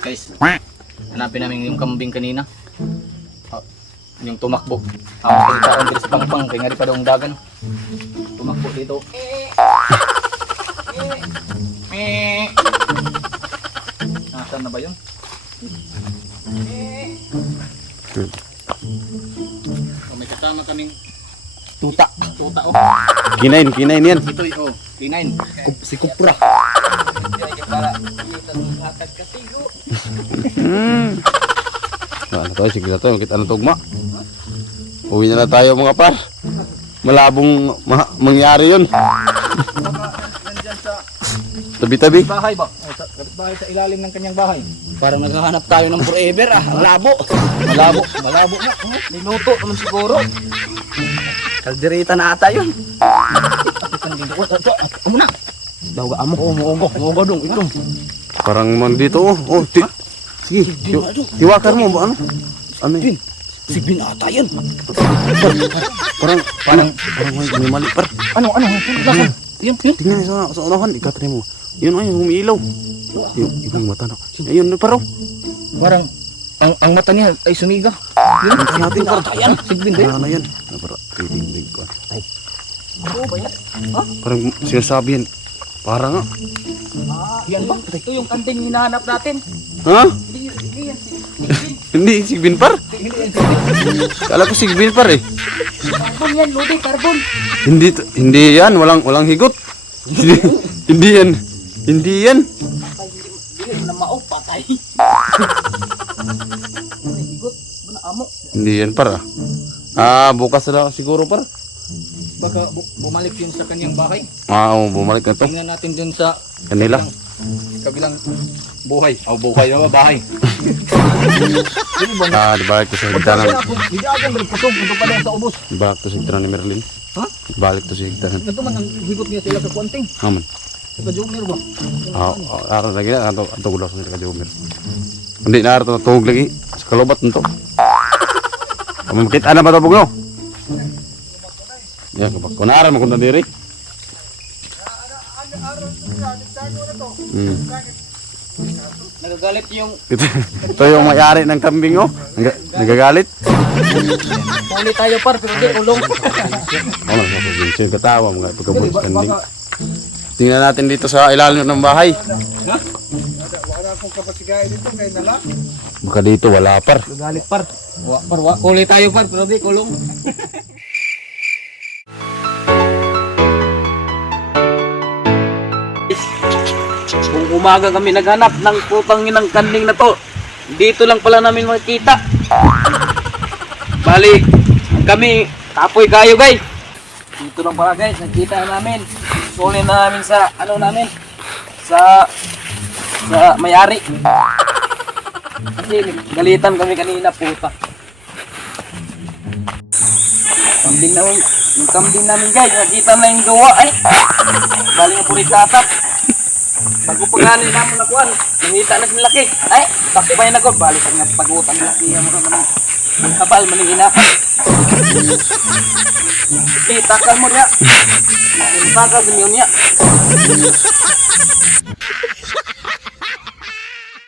Guys, hanapin namin yung kambing kanina. Yung tumakbo. Ang kaon dito sa pangpang, kaya nga di pa daw ang dagan. Tumakbo dito. Nasaan na ba yun? May kasama kaming tuta. Tuta oh. Kinain yan. Ito oh, kinain. Si Kupra. Ano tayo, sige na tayo, makita na tugma. Uwi na tayo mga par. Malabong mangyari yun. Nandyan sa Tabi-tabi. bahay ba? O, bahay sa ilalim ng kanyang bahay. Parang naghahanap tayo ng forever ah. Ang labo. Malabo na. Niluto naman siguro. Kalderita na ata yun. Amo na. Daw ga amo. Umuugo dong ito. Parang man dito oh. Sige, hiwakan mo ba ano? Ano yun? Sigbin ata yun. Parang may mali par. Ano? Yun. Tingnan sa unahan, ikatry mo. Yun ay umiilaw. Yung mata na. Ayun paro. Parang ang mata niya ay sumiga. Yun. Natin par. Yan. Sigbin din. Ano yan? Para titindig ko. Ano ba yan? Ha? Parang sinasabi yan. Parang nga. Yan ba? Ito yung kanding hinahanap natin. Ha? Hindi yan. Sigbin. Hindi, sigbin par. Hindi yan sigbin. Kala ko sigbin par eh. Carbon yan, Lodi. Carbon. Hindi yan, walang higot. Hindi yan. Hindi yan. Hindi na mao, patay. Higot, mana amo. Hindi yan par ah. Bukas na siguro par. Baka bumalik yun sa kanyang bahay. Oo, bumalik na to. Tingnan natin dun sa Kanila. kabilang buhay. Buhay o bahay. Dibalik to sa higdanan. Hindi agad nagpusong. Ito pala yung sa ubos. Dibalik to sa higdanan ni Merlin. Ha? Balik to sa higdanan. Ito man, ang higot niya sila sa kuwanting. Aman. Sa kajumer ba? Araw lagi na. Ato gulas nila ka Jomer. Hindi na araw tuhog lagi. Sa kalobat nito. Makita na ba ito bugno? Yan, kunaran mo kung nadiri. Nagagalit yung Ito yung may-ari ng kambing oh. Nagagalit. huli tayo par, pero di ulong. Ano, siya katawa mga pagkabuts kambing. Tingnan natin dito sa ilalim ng bahay. Wala akong kapasigay dito, kaya nala. Baka dito wala par. Nagagalit par. Huli tayo par, pero di ulong. Buong umaga kami naghanap ng putang inang kanding na to. Dito lang pala namin makikita. Bali, kami tapoy kayo guys. Dito lang pala guys, nakita namin. Suli na namin sa ano namin. Sa may-ari. Kasi galitan kami kanina puta. Kambing namin, yung kambing namin guys, nakita na yung gawa ay. Bali nga puri tatap. Bago pagani namin nakuan, nangita na sila laki. Ay, takpay na ko, balik nga pagutan laki ang mga naman. Ang kapal maning inahan. Takal mo niya. Takal sa niyo niya.